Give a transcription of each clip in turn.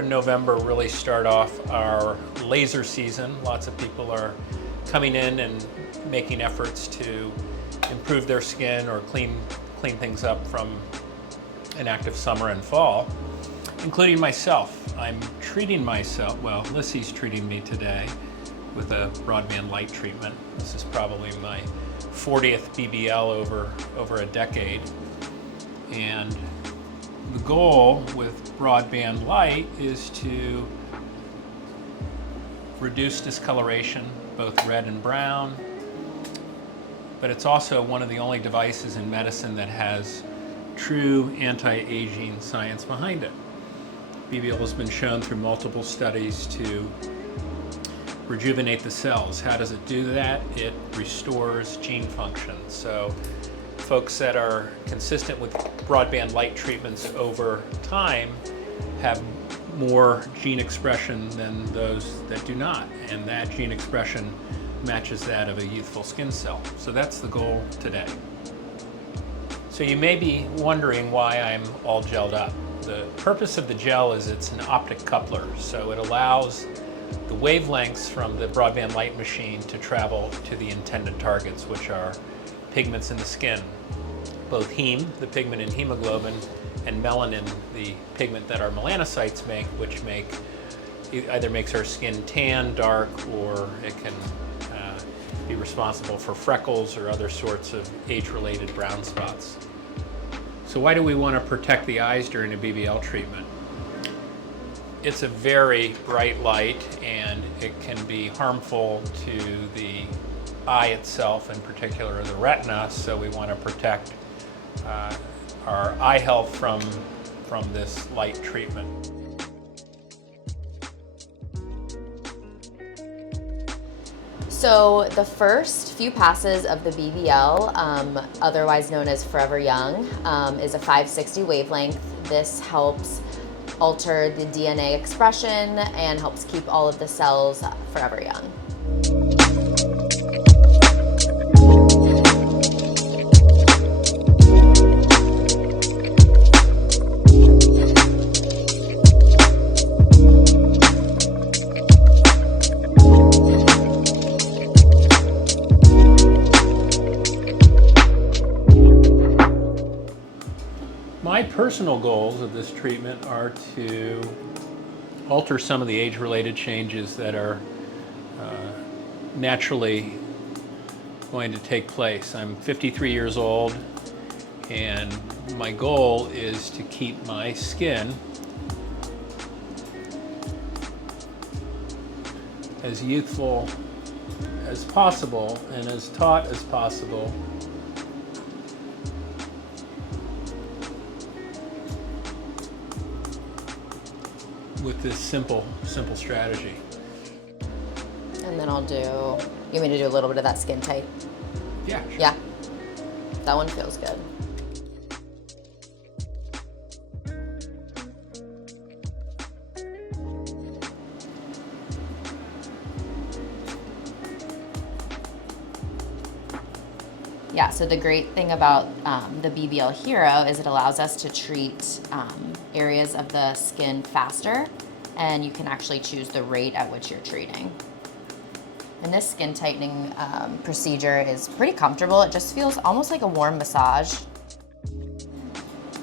October and November really start off our laser season. Lots of people are coming in and making efforts to improve their skin or clean things up from an active summer and fall, including myself. I'm treating myself, well, Lissy's treating me today with a broadband light treatment. This is probably my 40th BBL over a decade. And the goal with broadband light is to reduce discoloration, both red and brown, but it's also one of the only devices in medicine that has true anti-aging science behind it. BBL has been shown through multiple studies to rejuvenate the cells. How does it do that? It restores gene function. So folks that are consistent with broadband light treatments over time have more gene expression than those that do not, and that gene expression matches that of a youthful skin cell. So that's the goal today. So you may be wondering why I'm all gelled up. The purpose of the gel is it's an optic coupler, so it allows the wavelengths from the broadband light machine to travel to the intended targets, which are pigments in the skin, both heme, the pigment in hemoglobin, and melanin, the pigment that our melanocytes make, which either makes our skin tan, dark, or it can be responsible for freckles or other sorts of age-related brown spots. So why do we want to protect the eyes during a BBL treatment? It's a very bright light and it can be harmful to the eye itself, in particular the retina, so we want to protect our eye health from this light treatment. So the first few passes of the BBL, otherwise known as Forever Young, is a 560 wavelength. This helps alter the DNA expression and helps keep all of the cells forever young. My personal goals of this treatment are to alter some of the age-related changes that are naturally going to take place. I'm 53 years old, and my goal is to keep my skin as youthful as possible and as taut as possible with this simple strategy. And then I'll do, you want me to do a little bit of that skin tight? Yeah, sure. Yeah, that one feels good. Yeah, so the great thing about the BBL Hero is it allows us to treat areas of the skin faster, and you can actually choose the rate at which you're treating. And this skin tightening procedure is pretty comfortable. It just feels almost like a warm massage.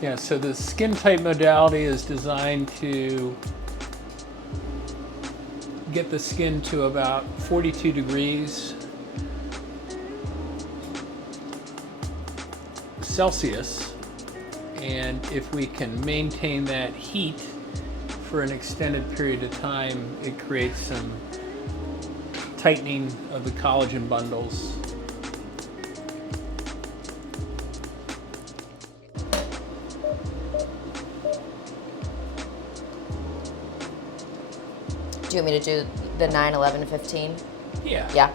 Yeah, so the skin tight modality is designed to get the skin to about 42 degrees Celsius, and if we can maintain that heat for an extended period of time, it creates some tightening of the collagen bundles. Do you want me to do the 9, 11, 15? Yeah. Yeah.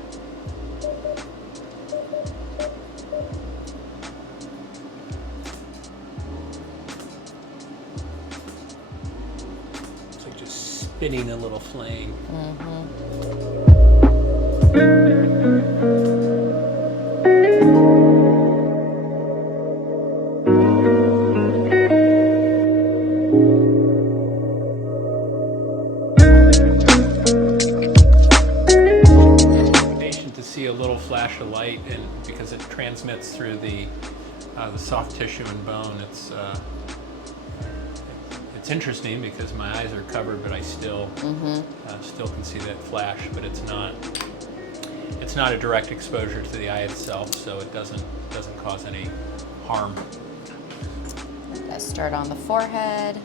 It's like just spinning a little flame. flash of light, and because it transmits through the soft tissue and bone. It's interesting because my eyes are covered, but I still still can see that flash. But it's not a direct exposure to the eye itself, so it doesn't cause any harm. Let's start on the forehead.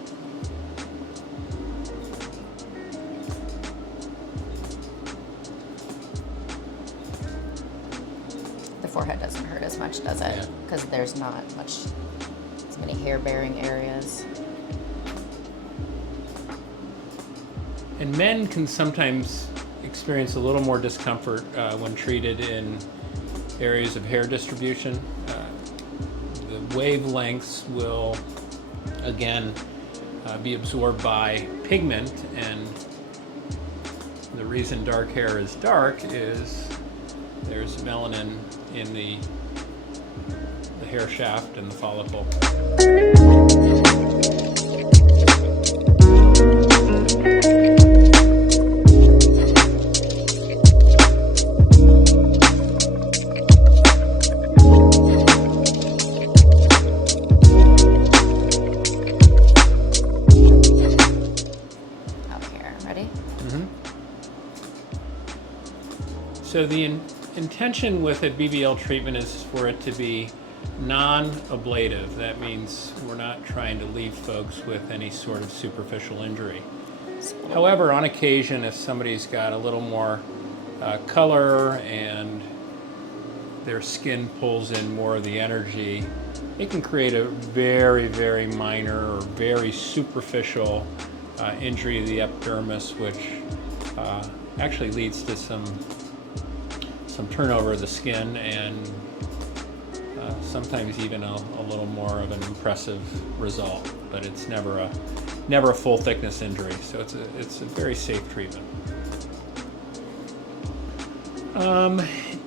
The forehead doesn't hurt as much, does it? Yeah. Because there's not as many hair-bearing areas. And men can sometimes experience a little more discomfort when treated in areas of hair distribution. The wavelengths will, again, be absorbed by pigment, and the reason dark hair is dark is there's melanin in the hair shaft and the follicle. So the intention with a BBL treatment is for it to be non-ablative. That means we're not trying to leave folks with any sort of superficial injury. However, on occasion, if somebody's got a little more color and their skin pulls in more of the energy, it can create a very, very minor or very superficial injury of the epidermis, which actually leads to some turnover of the skin, and sometimes even a little more of an impressive result. But it's never a full thickness injury, so it's a very safe treatment.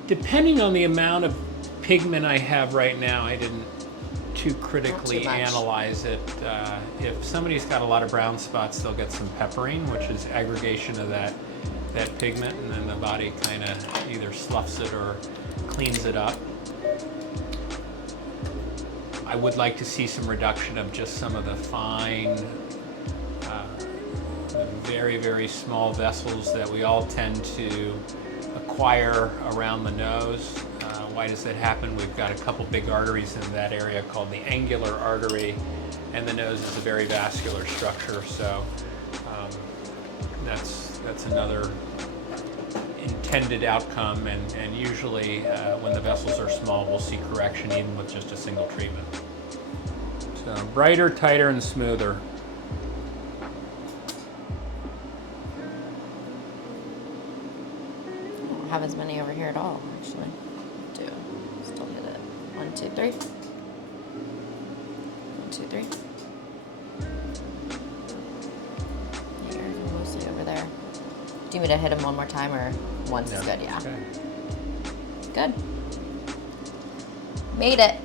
Depending on the amount of pigment I have right now, I didn't too critically analyze it. If somebody's got a lot of brown spots, they'll get some peppering, which is aggregation of that pigment, and then the body kind of either sloughs it or cleans it up. I would like to see some reduction of just some of the fine, very, very small vessels that we all tend to acquire around the nose. Why does that happen? We've got a couple big arteries in that area called the angular artery, and the nose is a very vascular structure, so that's another intended outcome, and usually when the vessels are small, we'll see correction even with just a single treatment. So brighter, tighter, and smoother. I don't have as many over here at all, actually. Still get it. 1, 2, 3. 1, 2, 3. Here, mostly over there. Do you want me to hit them one more time, or once is good? Yeah. Okay. Good. Made it.